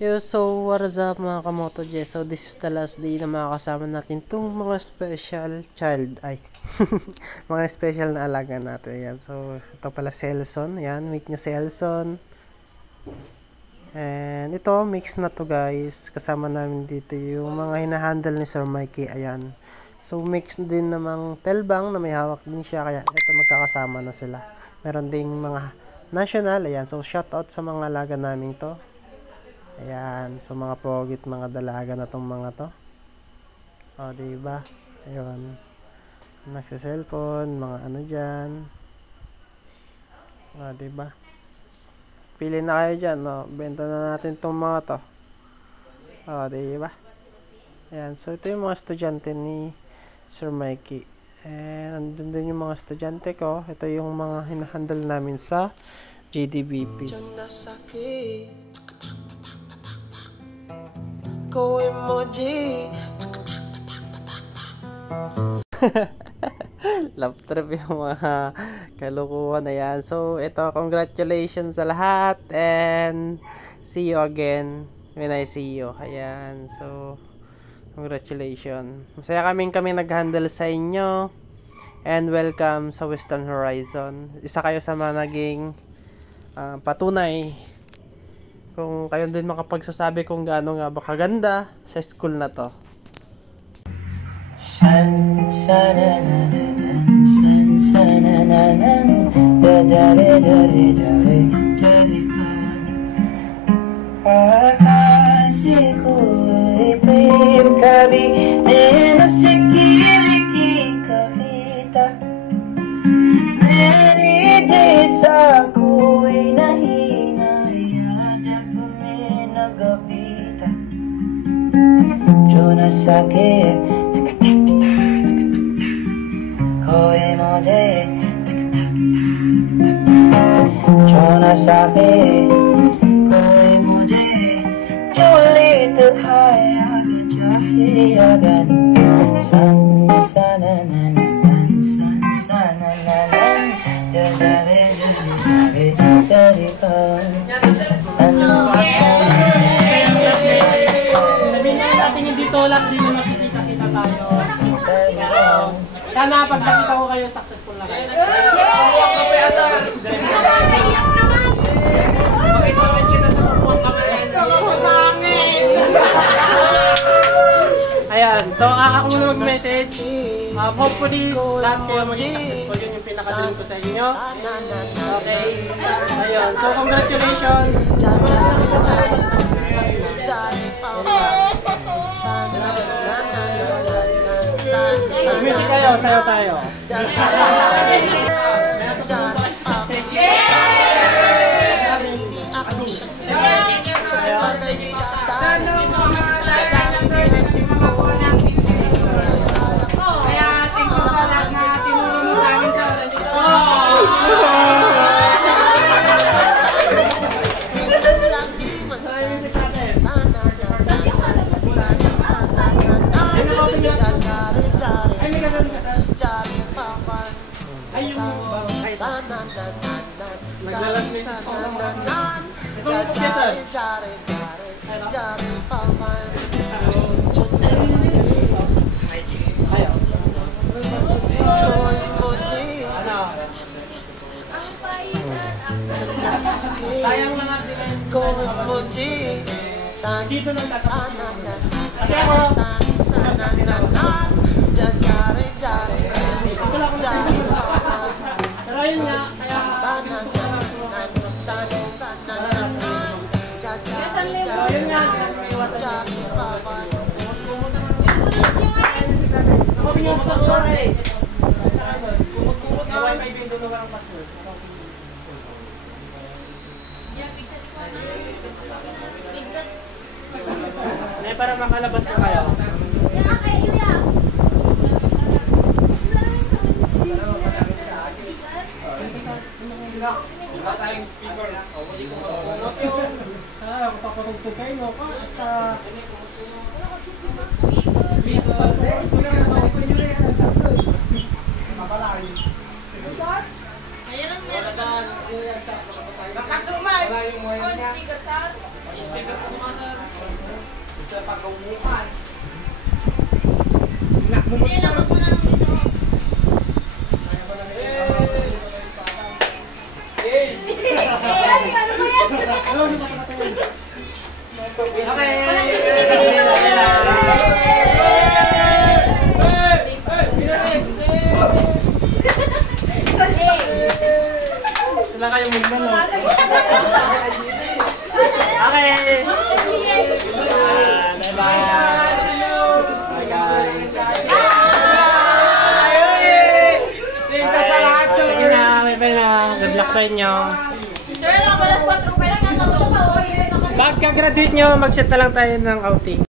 Yo, so what is up mga kamoto J? So this is the last day na makakasama natin itong mga special child mga special na alaga natin. Yan. So ito pala si Elson. Yan, meet niya si Elson. And ito, mix na to guys. Kasama namin dito yung mga hinahandle ni Sir Mikey. Ayan. So mix din namang telbang na may hawak din siya. Kaya ito magkakasama na sila. Meron ding mga national. Ayan. So shout out sa mga alaga namin to. Ayan, so mga pogit, mga dalaga na tong mga to. O, diba? Ayun. Nagsa-cellphone, mga ano dyan. O, diba? Pili na kayo dyan, no? Benta na natin tong mga to. O, diba? Ayan, so ito yung mga estudyante ni Sir Mikey. And andun din yung mga estudyante ko. Ito yung mga hinahandle namin sa JDBP. Ko emoji. Love trip yung mga kalukuhan na yan. So, ito, congratulations sa lahat. And see you again when I see you. Ayan. So, congratulations. Masaya kami nag-handle sa inyo. And welcome sa Western Horizon. Isa kayo sa mga naging patunay kung kayo din makapagsasabi kung gaano nga ba kaganda sa school na to. Jona sake koe mode Jona sake koe mode Juli tu haya jahiyagan san sananan san sananan dadare dadare dadare Tolas din na makikita-kita tayo. Sana pag nakita ko kayo, successful na kayo. Pakita kita sa pupuang kamay. Ayan, so ako muna mag-message. Hopefully, lahat kayo maging successful. Yun yung pinakadaling ko sa inyo. Okay. Ayun, so congratulations. Music kayo, sayo tayo. Dito lang sana pero yun nga kaya yun nga ako pinagsasabi ko rin kumot-kumot na wifi window na walang password para makalabas na kayo. Wala tayong speaker. Papatugtog kayo, no? Ayan ang meron. Nakasumay! Speaker po mga sir. Sila kayo magmano. Okay. Bye-bye. Bye guys. Thank you sa lahat. Sige na. Bye-bye na. Good luck sa inyo. Pagka-graduate nyo, mag-set na lang tayo ng outing.